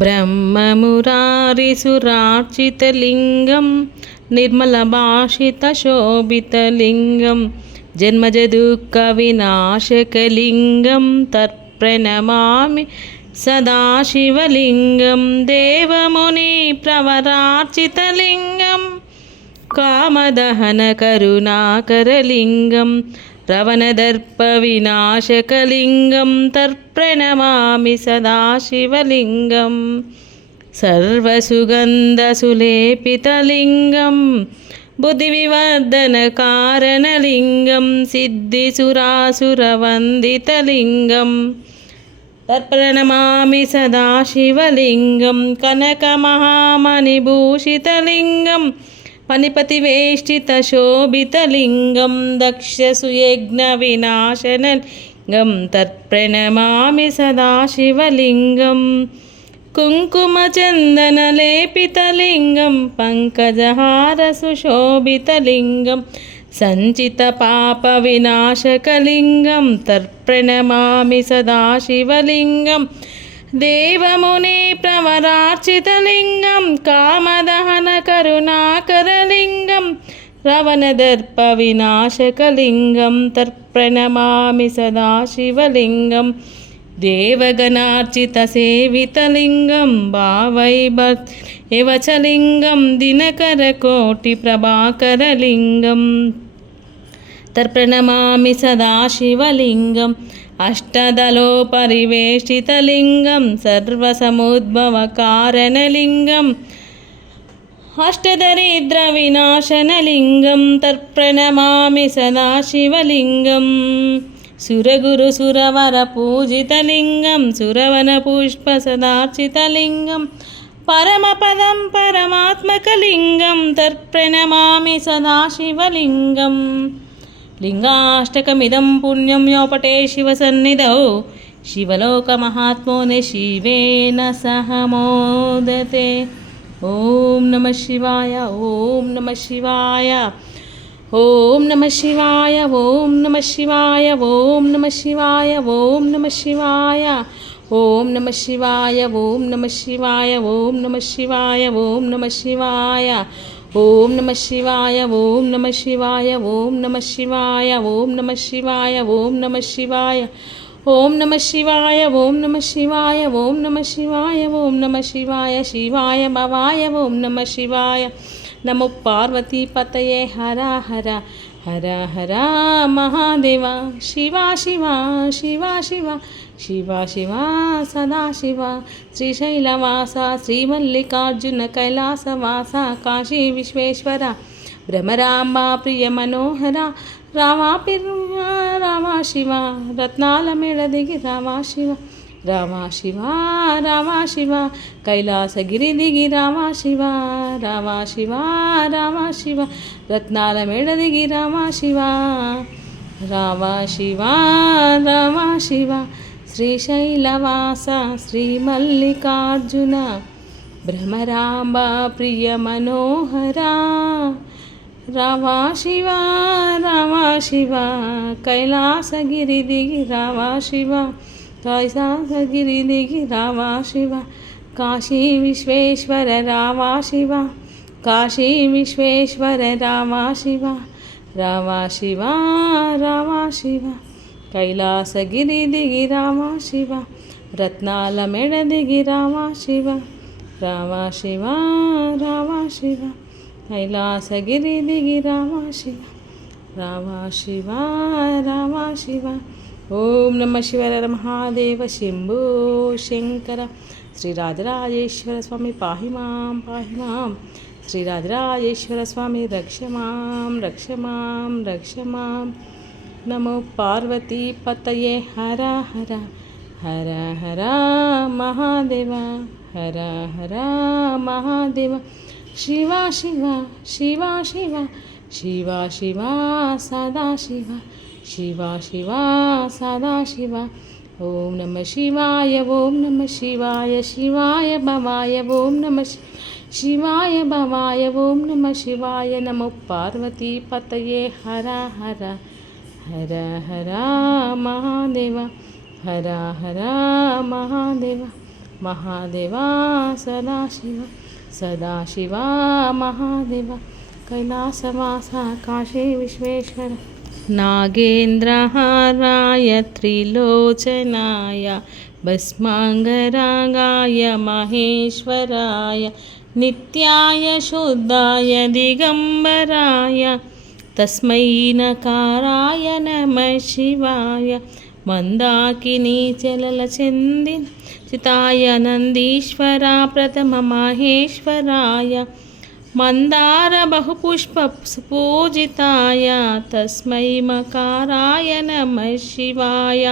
ब्रह्ममुरारिसुरार्चितलिङ्गं निर्मलभाषितशोभितलिङ्गं जन्मजदुःखविनाशकलिङ्गं तत्प्रणमामि सदाशिवलिङ्गं देवमुनिप्रवरार्चितलिङ्गं कामदहनकरुणाकरलिङ्गं रवनदर्पविनाशकलिङ्गं तत्प्रणमामि सदाशिवलिङ्गं सर्वसुगन्धसुलेपितलिङ्गं बुद्धिविवर्धनकारणलिङ्गं सिद्धिसुरासुरवन्दितलिङ्गं तत्प्रणमामि सदाशिवलिङ्गं कनकमहामणिभूषितलिङ्गं पनिपतिवेष्टितशोभितलिङ्गं दक्षसुयज्ञविनाशनलिङ्गं तत्प्रणमामि सदाशिवलिङ्गं कुङ्कुमचन्दनलेपितलिङ्गं पङ्कजहारसुशोभितलिङ्गं सञ्चितपापविनाशकलिङ्गं तत्प्रणमामि सदाशिवलिङ्गं देवमुनिप्रवरार्चितलिङ्गं कामदहनकरुणाकरलिङ्गं रवनदर्पविनाशकलिङ्गं तत्प्रणमामि सदाशिवलिङ्गं देवगणार्चितसेवितलिङ्गं भावैव च लिङ्गं दिनकरकोटिप्रभाकरलिङ्गं तत्प्रणमामि सदाशिवलिङ्गम् अष्टदलोपरिवेष्टितलिङ्गं सर्वसमुद्भवकारणलिङ्गम् अष्टदरिद्रविनाशनलिङ्गं तत्प्रणमामि सदाशिवलिङ्गं सुरगुरुसुरवरपूजितलिङ्गं सुरवनपुष्पसदार्चितलिङ्गं परमपदं परमात्मकलिङ्गं तत्प्रणमामि सदाशिवलिङ्गं लिङ्गाष्टकमिदं पुण्यं योपटे शिवसन्निधौ शिवलोकमहात्मने शिवेन सह मोदते। ॐ नमः शिवाय, ॐ नमः शिवाय, ॐ नमः शिवाय, ॐ नमः शिवाय, ॐ नमः शिवाय, ॐ नमः शिवाय, ॐ नमः शिवाय, ॐ नमः शिवाय, ॐ नमः शिवाय, ॐ नमः शिवाय, ॐ नमः शिवाय, ॐ नमः शिवाय, ॐ नमः शिवाय, ॐ नमः शिवाय, ॐ नमः शिवाय, ॐ नमः शिवाय, ॐ नमः शिवाय, ॐ नमः शिवाय, ॐ नमः शिवाय, शिवाय भवाय ॐ नमः शिवाय। नमो पार्वतीपतये हर हर हर हर महादेवा शिवा शिवा शिवा शिवा शिवा शिवा सदाशिवा श्रीशैलवासा श्रीमल्लिकार्जुन कैलासवासा काशी विश्वेश्वरा भ्रमराम्बा प्रियमनोहरा रामा रामा शिवा रत्नालमेळदिगि रामा शिवा रामा शिवा रामा शिवा कैलासगिरिदिगि रामा शिवा रामा शिवा रामा शिवा रत्नालमेळदिगि रामा शिवा रामा शिवा रामा शिवा श्रीशैलवासा श्रीमल्लिकार्जुन भ्रमराम्बा प्रियमनोहरा रामा शिवा कैलासगिरिदिगि रामा शिवा कैलासगिरिदिगि रामा शिवा काशी विश्वेश्वर रामा शिवा काशी विश्वेश्वर रामा शिवा रामा शिवा रामा शिवा कैलासगिरिदिगि रामा शिवा रत्नालमेळदिगि रामा शिवा रामा शिवा रामा शिवा कैलासगिरिदिगि रामा शिवा रामा शिवा रामा शिवा। ओम नमः शिवाय महादेव शंभो शंकर। श्री राजराजेश्वर स्वामी पाहि मां श्री राजराजेश्वर स्वामी रक्ष मां रक्ष मां। नमो पार्वती पतये हर हर हर हर महादेव हर हर महादेव शिवा शिवा शिवा शिवा शिवा शिवा सदा शिवा शिवा शिवा सदा शिवा। ओम नमः शिवाय, ओम नमः शिवाय, शिवाय भवाय ओम नमः शिवाय भवाय ओम नमः शिवाय। नमो पार्वती पतये हर हर हर हर महादेव हर हर महादेव महादेवा सदाशिव सदाशिवा महादेव कैलासवासा काशी विश्वेश्वर नागेन्द्रहाराय त्रिलोचनाय भस्माङ्गरागाय महेश्वराय नित्याय शुद्धाय दिगम्बराय तस्मै नकाराय नमः शिवाय मंदाकिनी चललचन्दिन चिताय नन्दीश्वरा प्रथम माहेश्वराय मंदार बहुपुष्प पूजिताय तस्मै मकाराय नमः शिवाय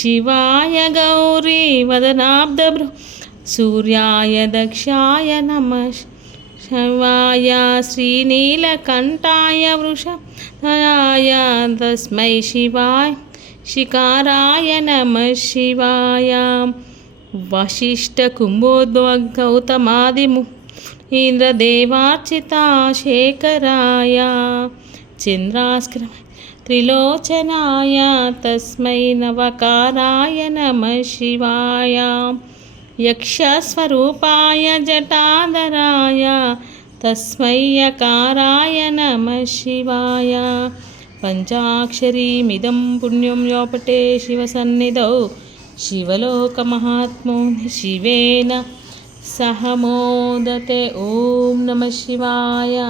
शिवाय गौरी वदनाब्दभ्रु सूर्याय दक्षाय नमः शिवाय श्रीनीलकण्ठाय वृषभाय तस्मै शिवाय शिकाराय नमः शिवाय वशिष्ठकुम्भोद्भव गौतमादिमु इंद्रदेवार्चिता शेखराय चंद्रास्कर त्रिलोचनाय तस्मै नवकाराय नमः शिवाय यक्षस्वरूपाय जटाधराय तस्मै यकाराय नमः शिवाय पंचाक्षरीमिदं पुण्यं योपटे शिवसन्निधौ शिवलोकमहात्मो शिवेन सह मोदते। ओम नमः शिवाय।